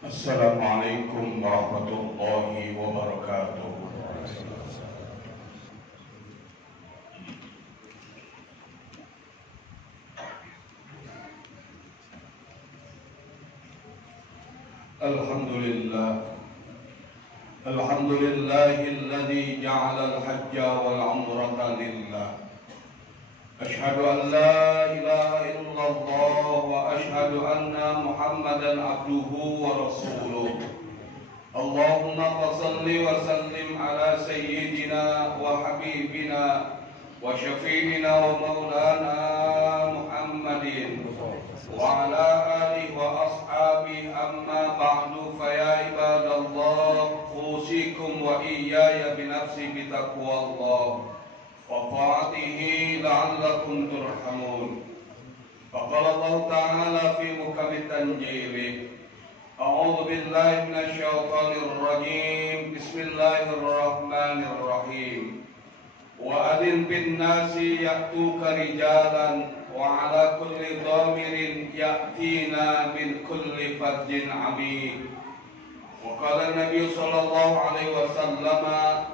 Assalamualaikum warahmatullahi wabarakatuh. Alhamdulillahilladzi ja'ala al-hajja wal 'umrata lillah. Ashhadu an la ilaha illallah wa ashhadu anna Muhammadan abduhu wa rasuluh. Allahumma shalli wa sallim ala sayyidina wa habibina wa syafi'ina wa maulana Muhammadin wa ala alihi wa ashabihi, amma ba'du, fa ya ibadallah, usikum wa iyaya binafsi bitaqwallah wa ta'atihi la'allakum turhamun. Faqala Allah ta'ala fi mukamit tanjili, a'udhu billahi minasyaitanir rajim, bismillahirrahmanirrahim. Wa adin bin nasi ya'tuka rijalan wa ala kulli dhamirin ya'tina min kulli fajjin 'amik. Wa qala an-nabiy sallallahu alaihi wasallam,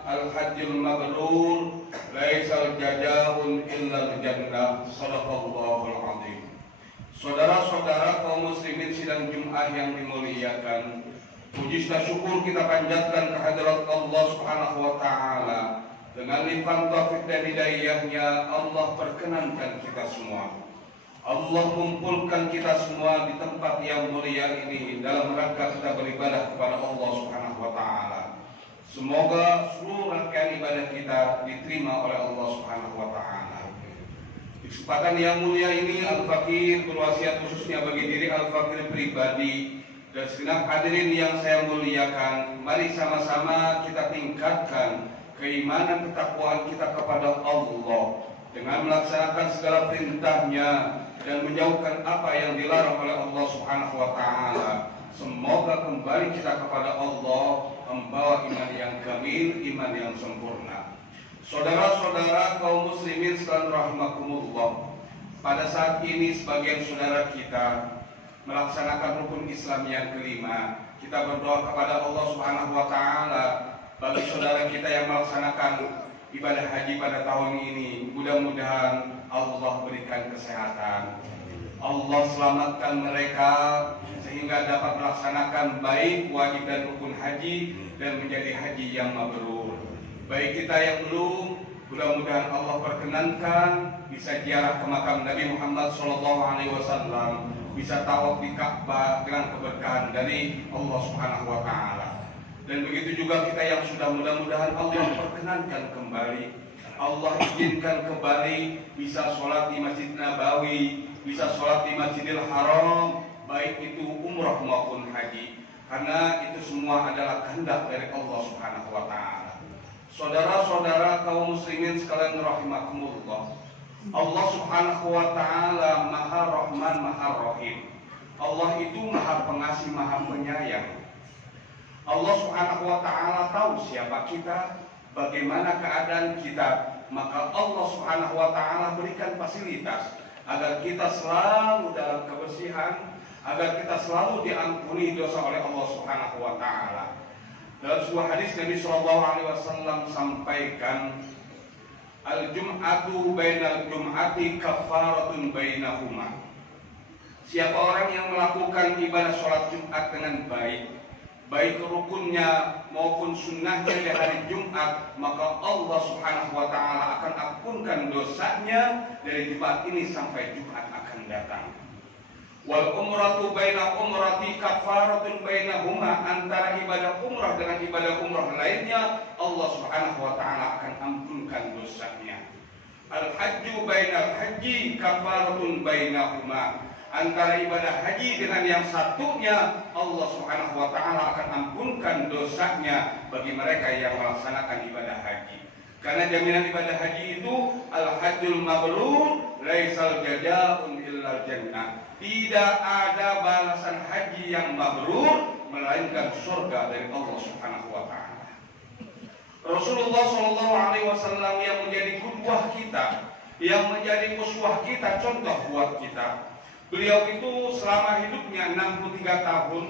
al-hajjul mabrur laisa al-jazaa'un illa al-jannah. Shadaqallahul 'azim. Saudara-saudara kaum muslimin sidang Jumat yang dimuliakan, puji dan syukur kita panjatkan kehadirat Allah Subhanahu wa taala. Dengan limpahan taufik dan hidayahnya, Allah perkenankan kita semua, Allah kumpulkan kita semua di tempat yang mulia ini dalam rangka kita beribadah kepada Allah Subhanahu wa taala. Semoga seluruh rangkaian ibadah kita diterima oleh Allah Subhanahu wa taala. Di kesempatan yang mulia ini, Al-Fakir berwasiat khususnya bagi diri Al-Fakir pribadi dan segenap hadirin yang saya muliakan, mari sama-sama kita tingkatkan keimanan ketakwaan kita kepada Allah dengan melaksanakan segala perintahnya dan menjauhkan apa yang dilarang oleh Allah Subhanahu wa taala. Semoga kembali kita kepada Allah membawa iman yang kamil, iman yang sempurna. Saudara-saudara kaum muslimin sekalian rahimakumullah, pada saat ini sebagian saudara kita melaksanakan rukun Islam yang kelima. Kita berdoa kepada Allah Subhanahu wa taala bagi saudara kita yang melaksanakan ibadah haji pada tahun ini, mudah-mudahan Allah berikan kesehatan, Allah selamatkan mereka sehingga dapat melaksanakan baik wajib dan rukun haji dan menjadi haji yang mabrur. Baik kita yang belum, mudah-mudahan Allah perkenankan bisa ziarah ke makam Nabi Muhammad SAW, bisa tawaf di Ka'bah dengan keberkahan dari Allah Subhanahu wa taala. Dan begitu juga kita yang sudah, mudah-mudahan Allah perkenankan kembali, Allah izinkan kembali bisa sholat di Masjid Nabawi, bisa sholat di Masjidil Haram, baik itu umrah maupun haji, karena itu semua adalah kehendak dari Allah Subhanahu wa taala. Saudara-saudara kaum muslimin sekalian rahimakumullah, Allah Subhanahu wa taala Maha Rahman, Maha Rahim. Allah itu Maha Pengasih, Maha Penyayang. Allah Subhanahu wa taala tahu siapa kita, bagaimana keadaan kita, maka Allah Subhanahu wa taala berikan fasilitas agar kita selalu dalam kebersihan, agar kita selalu diampuni dosa oleh Allah Subhanahu wa taala. Dalam sebuah hadis Nabi sallallahu alaihi wasallam sampaikan, al-jum'atu bainal jum'ati kafaratun bainahuma. Siapa orang yang melakukan ibadah sholat Jumat dengan baik rukunnya maupun sunnahnya di hari Jumat, maka Allah Subhanahu wa taala akan ampunkan dosanya dari Jumat ini sampai Jumat akan datang. Wal umratu baina umrati kafaratun bainahuma, antara ibadah umrah dengan ibadah umrah lainnya Allah Subhanahu wa taala akan ampunkan dosanya. Al hajju bainal haji kafaratun bainahuma, antara ibadah haji dengan yang satunya Allah Subhanahu wa taala akan ampunkan dosanya bagi mereka yang melaksanakan ibadah haji. Karena jaminan ibadah haji itu al-hajjul mabrur laisal jazaa'un illal jannah. Tidak ada balasan haji yang mabrur melainkan surga dari Allah Subhanahu wa taala. Rasulullah sallallahu alaihi wasallam yang menjadi qudwah kita, yang menjadi uswah kita, contoh buat kita. Beliau itu selama hidupnya 63 tahun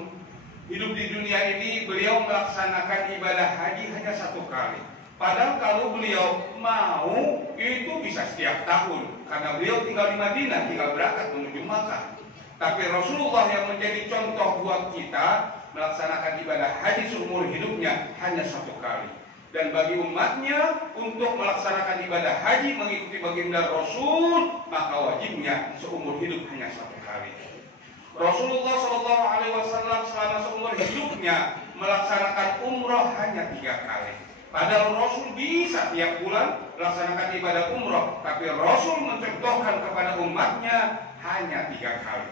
hidup di dunia ini beliau melaksanakan ibadah haji hanya 1 kali. Padahal kalau beliau mau itu bisa setiap tahun, karena beliau tinggal di Madinah, tinggal berangkat menuju Makkah. Tapi Rasulullah yang menjadi contoh buat kita melaksanakan ibadah haji seumur hidupnya hanya 1 kali. Dan bagi umatnya untuk melaksanakan ibadah haji mengikuti baginda Rasul, maka wajibnya seumur hidup hanya 1 kali. Rasulullah SAW selama seumur hidupnya melaksanakan umroh hanya 3 kali. Padahal Rasul bisa tiap bulan melaksanakan ibadah umroh, tapi Rasul mencontohkan kepada umatnya hanya 3 kali.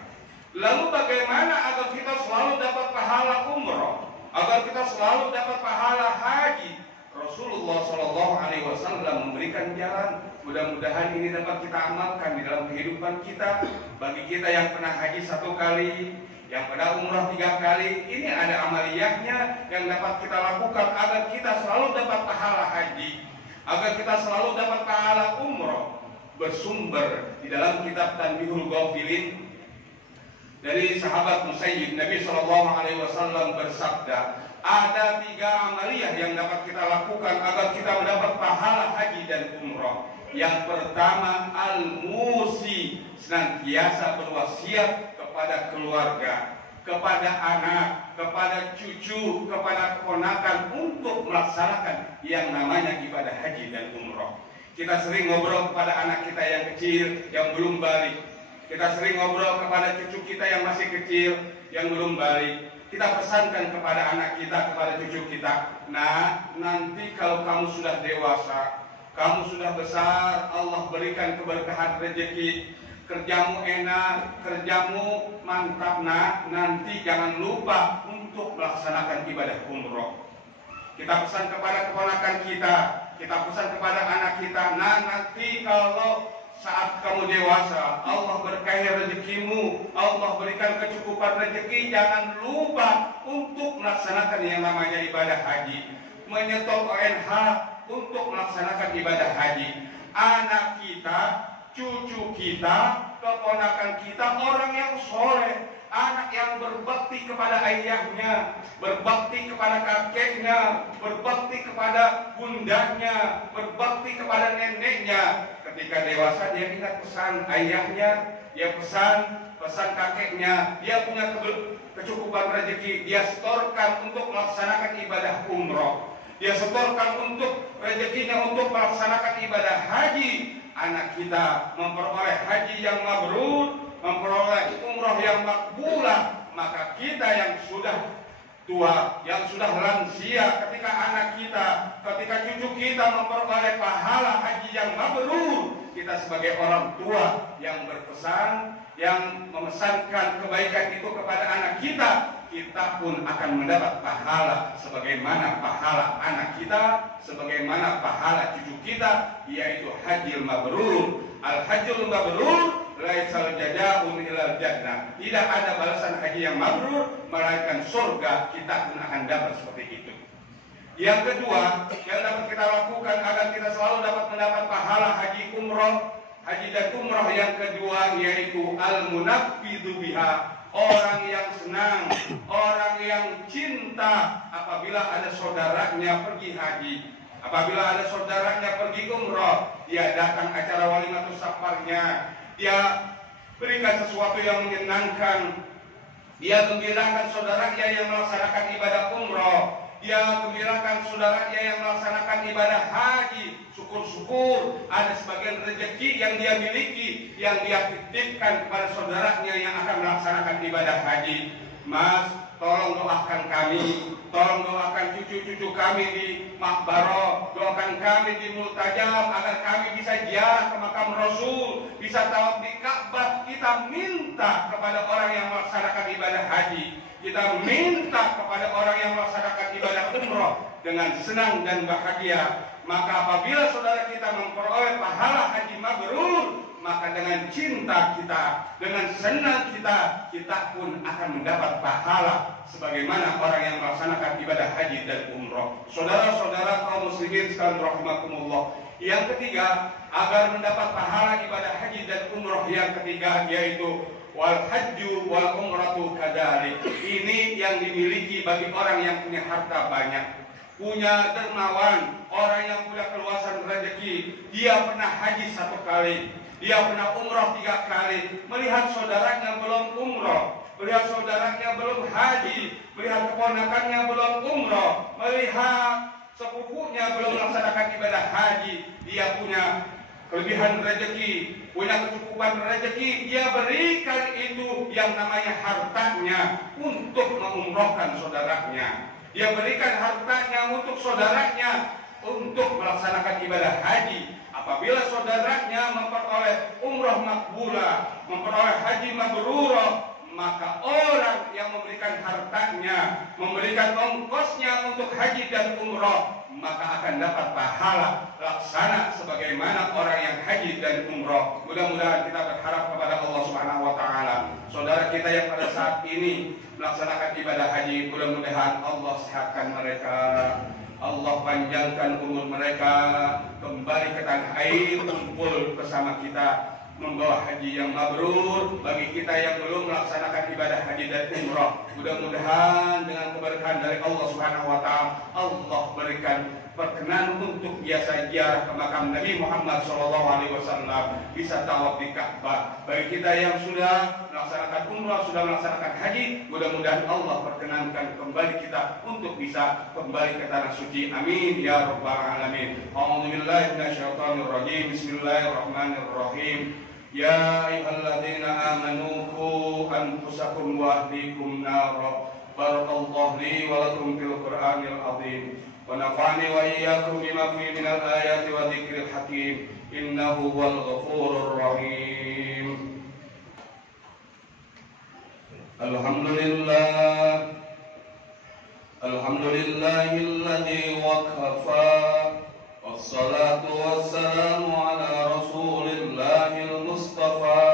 Lalu bagaimana agar kita selalu dapat pahala umroh, agar kita selalu dapat pahala haji? Rasulullah SAW memberikan jalan. Mudah-mudahan ini dapat kita amalkan di dalam kehidupan kita. Bagi kita yang pernah haji 1 kali, yang pernah umrah 3 kali, ini ada amaliyahnya yang dapat kita lakukan agar kita selalu dapat pahala haji, agar kita selalu dapat pahala umrah. Bersumber di dalam kitab Tanbihul Ghafilin dari sahabat Musayyib, Nabi SAW bersabda, ada 3 amaliyah yang dapat kita lakukan agar kita mendapat pahala haji dan umrah. Yang pertama, al-musi, senantiasa berwasiat kepada keluarga, kepada anak, kepada cucu, kepada keponakan untuk melaksanakan yang namanya ibadah haji dan umrah. Kita sering ngobrol kepada anak kita yang kecil yang belum balik. Kita sering ngobrol kepada cucu kita yang masih kecil yang belum balik. Kita pesankan kepada anak kita, kepada cucu kita, nah, nanti kalau kamu sudah dewasa, kamu sudah besar, Allah berikan keberkahan rezeki, kerjamu enak, kerjamu mantap, nah, nanti jangan lupa untuk melaksanakan ibadah umroh. Kita pesan kepada keponakan kita pesan kepada anak kita, nah, nanti kalau saat kamu dewasa, Allah berkahi rezekimu, Allah berikan kecukupan rezeki, jangan lupa untuk melaksanakan yang namanya ibadah haji, menyetop ONH untuk melaksanakan ibadah haji. Anak kita, cucu kita, keponakan kita, orang yang soleh, anak yang berbakti kepada ayahnya, berbakti kepada kakeknya, berbakti kepada bundanya, berbakti kepada neneknya. Ketika dewasa dia ingat pesan ayahnya, dia pesan kakeknya, dia punya kecukupan rezeki, dia setorkan untuk melaksanakan ibadah umroh, dia setorkan untuk rezekinya untuk melaksanakan ibadah haji. Anak kita memperoleh haji yang mabrur, memperoleh umroh yang makbulah, maka kita yang sudah tua, yang sudah lansia, ketika anak kita, ketika cucu kita memperoleh pahala haji yang mabrur, kita sebagai orang tua yang berpesan, yang memesankan kebaikan itu kepada anak kita, kita pun akan mendapat pahala sebagaimana pahala anak kita, sebagaimana pahala cucu kita, yaitu haji mabrur. Al-hajjul mabrur laisal jazaa'u illal jannah. Tidak ada balasan haji yang mabrur melainkan surga, kita pun akan dapat seperti itu. Yang kedua yang dapat kita lakukan agar kita selalu dapat mendapat pahala haji dan umroh yang kedua yaitu al-munaffidu biha, orang yang senang, orang yang cinta apabila ada saudaranya pergi haji, apabila ada saudaranya pergi umroh, dia datang acara walimatus safarnya, dia berikan sesuatu yang menyenangkan, dia gembirakan saudaranya yang melaksanakan ibadah umroh, dia gembirakan saudaranya yang melaksanakan ibadah haji. Syukur-syukur ada sebagian rezeki yang dia miliki, yang dia titipkan kepada saudaranya yang akan melaksanakan ibadah haji. Mas, tolong doakan kami, tolong doakan cucu-cucu kami di Makbaro, doakan kami di Multajam agar kami bisa ziarah ke makam Rasul, bisa tawaf di Ka'bah. Kita minta kepada orang yang melaksanakan ibadah haji, kita minta kepada orang yang melaksanakan ibadah umroh dengan senang dan bahagia. Maka apabila saudara kita memperoleh pahala haji mabrur, maka dengan cinta kita, dengan senang kita, kita pun akan mendapat pahala sebagaimana orang yang melaksanakan ibadah haji dan umroh. Saudara-saudara kaum muslimin sekalian rahimakumullah. Yang ketiga, agar mendapat pahala ibadah haji dan umroh yang ketiga yaitu wal hajju wal umratu kadzalik. Ini yang dimiliki bagi orang yang punya harta banyak, punya dermawan, orang yang punya keluasan rezeki. Dia pernah haji 1 kali, dia pernah umroh 3 kali, melihat saudaranya belum umroh, melihat saudaranya belum haji, melihat keponakannya belum umroh, melihat sepupunya belum melaksanakan ibadah haji. Dia punya kelebihan rezeki, punya kecukupan rezeki, dia berikan itu yang namanya hartanya untuk mengumrohkan saudaranya. Dia berikan hartanya untuk saudaranya untuk melaksanakan ibadah haji. Apabila saudaranya memperoleh umroh makbulah, memperoleh haji mabrurah, maka orang yang memberikan hartanya, memberikan ongkosnya untuk haji dan umroh, maka akan dapat pahala laksana sebagaimana orang yang haji dan umroh. Mudah-mudahan kita berharap kepada Allah Subhanahu wa taala, saudara kita yang pada saat ini melaksanakan ibadah haji, mudah-mudahan Allah sehatkan mereka, Allah panjangkan umur mereka, kembali ke tanah air, kumpul bersama kita, membawa haji yang mabrur. Bagi kita yang belum melaksanakan ibadah haji dan umrah, mudah-mudahan dengan keberkahan dari Allah Subhanahu wa taala, Allah berikan perkenan untuk biasa ziarah ke makam Nabi Muhammad SAW, bisa tawaf di Ka'bah. Bagi kita yang sudah melaksanakan umrah, sudah melaksanakan haji, mudah-mudahan Allah perkenankan kembali kita untuk bisa kembali ke tanah suci. Amin ya rabbal alamin. A'udzubillahi minasyaitonir rajim. Bismillahirrahmanirrahim. Ya ayyuhalladzina amanu qu anfusakum wa ahlikum nara. Barakallahu li wa lakum fil Qur'anil azim. Wa nafa'ani wa iyyakum bima fihi minal ayati wa dzikril hakim. Innahu huwal ghafurur rahim. Alhamdulillah. Alhamdulillahilladzi waqafa. Wassalatu wassalamu ala rasulillahil mustafa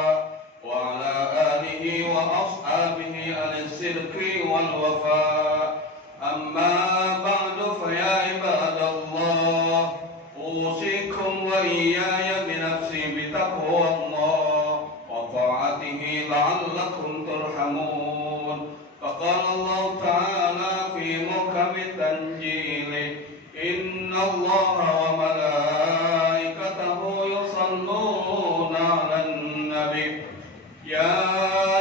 wa ala alihi wa ashabihi al-sidqi wal wafa. Amma ba'du fa ya ibadallah, usikum wa iyaya binafsi bitaqwallah wa ta'atihi la'allakum turhamun. Faqala Allah ta'ala fi muhkamit tanjilih, Inna Allah wa malaikatahu yusalluna 'alan nabi. Ya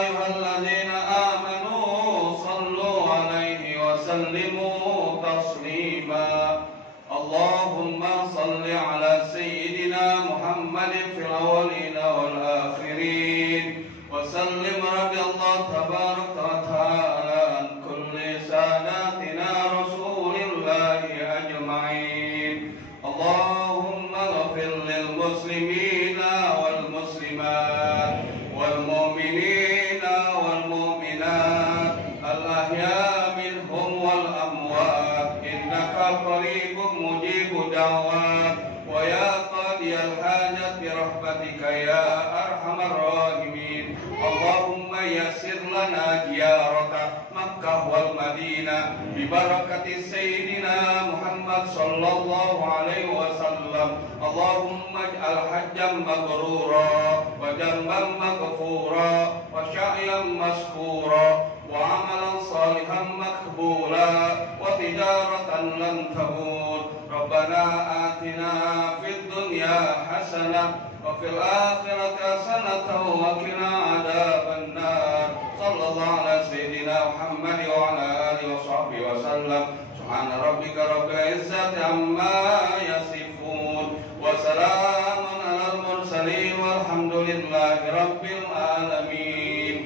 ayyuhalladzina amanu sallu 'alaihi wa sallimu taslima. Allahumma salli 'ala sayyidina Muhammadin fil awwalina wal akhirin wa sallim radhiyallahu tabaraka wa ta'ala an kulli sadatina rasulillahi ajma'in. Allahumma ghfir lil muslimina wal muslimat wal mu'minina wal mu'minat al ahya minhum wal amwat, innaka qaribun mujibud da'wat wa ya qadiyal hajat bi rahmatika ya arhamar rahimin. Allahumma yassir lana ziyarata Makkah wal Madinah bi barakati sayyidina Muhammad sallallahu alaihi wasallam. Allahumma ij'al hajjan mabrura wa jamban maghfura wa sya'yan maskura wa amalan salihan makbula wa tijaratan lan tabur. Rabbana atina fid dunya hasanah wa fil akhirati hasanatan wa qina adzaban nar. Sallallahu ala sayyidina Muhammad wa ala alihi wa sahbihi wa sallam. Subhana rabbika rabbil izzati amma yasifun wa salamun alal mursalin walhamdulillahi rabbil alamin.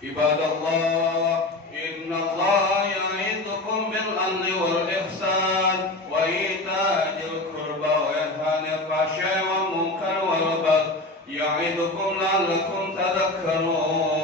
Ibadallah, innallaha ya'idukum bil adli wal ihsan wa ita'il qurba wa yanha 'anil fahsya'i wal munkar wal baghi ya'idukum la'allakum tadhakkarun.